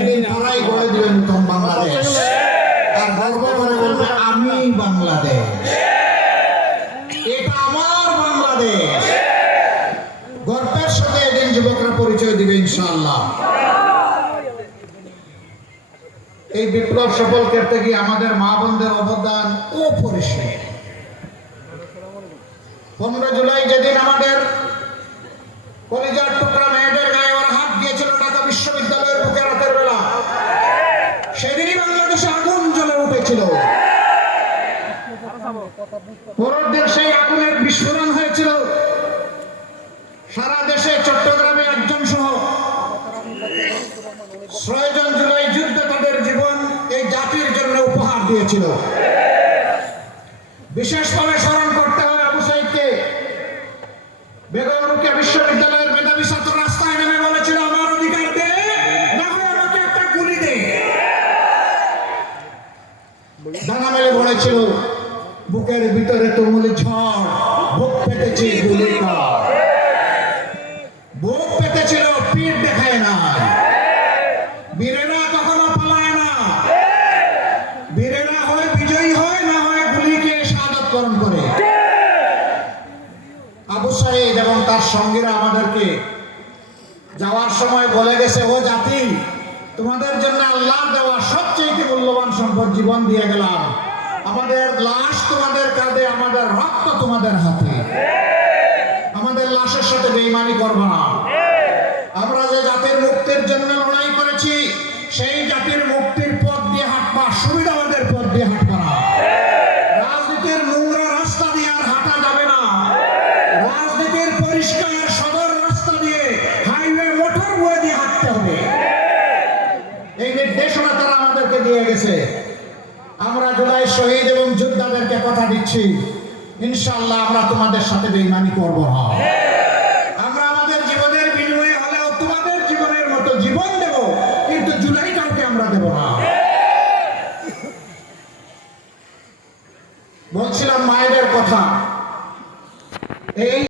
একদিন তারাই গড়ে দিবে নতুন বাংলাদেশ। আর গর্ব করে বলবে, আমি বাংলাদেশ। এটা আমার বাংলাদেশ। গর্বের সাথে একদিন যুবকরা পরিচয় দিবে, ইনশাআল্লাহ। এই বিপ্লব সফল করতে গিয়ে আমাদের মা বোনদের অবদান অপরিসীম। পনেরো জুলাই যেদিন আমাদের কলেজের উঠেছিল পরের দিন সেই আগুনের বিস্ফোরণ হয়েছিল। সারা দেশে চট্টগ্রামে একজন সহ ছয়জন জুলাই যুদ্ধে তাদের জীবন এই জাতির জন্য উপহার দিয়েছিল। বিশেষভাবে স্মরণ করতে হয় আবু সাইদকে। বেগম ডানা মেলে বলেছিল বুকের ভিতরে তুমুলি ঝড়। বুক পেতেছি গুলি বুক পেতেছিল পিঠ দেখায় না। বীরেরা কখনো পালায় না। বীরেরা হয় বিজয়ী হয়, না হয় গুলিকে বরণ করে। আবু সাইদ এবং তার সঙ্গীরা আমাদেরকে যাওয়ার সময় বলে গেছে, ও জাতি তোমাদের জন্য আল্লাহ দেওয়া সবচেয়ে মূল্যবান সম্পদ জীবন দিয়ে গেলাম। আমাদের লাশ তোমাদের কাঁধে, আমাদের রক্ত তোমাদের হাতে। আমাদের লাশের সাথে বেইমানি করব। না আমরা যে জাতির মুক্তির জন্য লড়াই করেছি, সেই জাতির মুক্তির পথ দিয়ে হাঁটবা সুবিধাবাদের পথ দিয়ে হাঁটবা। দিয়ে গেছে। আমরা জুলাই শহীদ এবং যোদ্ধাদেরকে কথা দিচ্ছি। ইনশাআল্লাহ আমরা তোমাদের সাথে বেইমানি করব না আমরা আমাদের জীবনের বিনিময়ে হলেও তোমাদের জীবনের মতো জীবন দেব, কিন্তু জুলাই কাউকে আমরা দেব না। বলছিলাম মায়েদের কথা। এই